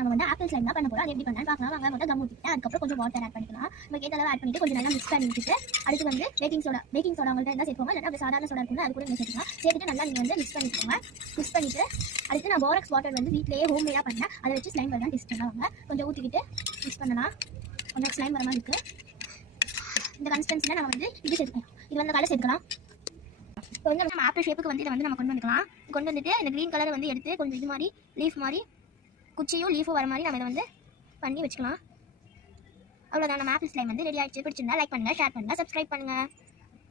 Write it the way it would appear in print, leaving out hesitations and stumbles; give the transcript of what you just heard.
நம்ம வந்து apple slime தான் பண்ண போகிறோம். அது எப்படி பண்ணலாம் பார்க்கலாம் வாங்க. முதல்ல கம் ஊற்றிட்டு அதுக்கப்புறம் கொஞ்சம் வாட்டர் ஆட் பண்ணிக்கலாம். நம்ம கேட்ட அளவு ஆட் பண்ணிட்டு கொஞ்சம் நல்லா மிக்ஸ் பண்ணி விட்டுட்டு அடுத்து வந்து பேக்கிங் சோடா உங்கள்கிட்ட இருந்தால் சேர்த்துக்கோங்க. இல்லைனா அப்படி சாதாரண சோடா இருக்குன்னா அது கூட நீங்கள் சேர்த்துக்கலாம். சேர்த்துட்டு நல்லா நீங்கள் வந்து மிக்ஸ் பண்ணிக்கோங்க. மிக்ஸ் பண்ணிவிட்டு அடுத்து நான் போராக்ஸ் வாட்டர் வந்து வீட்டிலேயே ஹோம்மேடாக பண்ணேன். அதை வச்சு ஸ்லைம் வரலாம் டெஸ்ட் பண்ணுவாங்க. கொஞ்சம் ஊற்றிக்கிட்டு மிக்ஸ் பண்ணலாம். கொஞ்சம் ஸ்லைம் வர மாதிரி இருக்குது. இந்த கன்சிஸ்டன்சியில் நம்ம வந்து இது சேர்த்துக்கலாம். இது வந்து கலர் சேர்த்துக்கலாம். இப்போ வந்து நம்ம ஆப்பிள் ஷேப்புக்கு வந்து இதை வந்து நம்ம கொண்டு வந்துட்டு இந்த க்ரீன் கலரை வந்து எடுத்து கொஞ்சம் இது மாதிரி லீஃப் மாதிரி குச்சியும் லீஃபும் வர மாதிரி நம்ம இதை வந்து பண்ணி வச்சுக்கலாம். அவ்வளோதான், நம்ம ஆப்பிள் ஸ்லைம் வந்து ரெடி ஆகிடுச்சு. பிடிச்சிருந்தா லைக் பண்ணுங்கள், ஷேர் பண்ணுங்கள், சப்ஸ்கிரைப் பண்ணுங்கள்.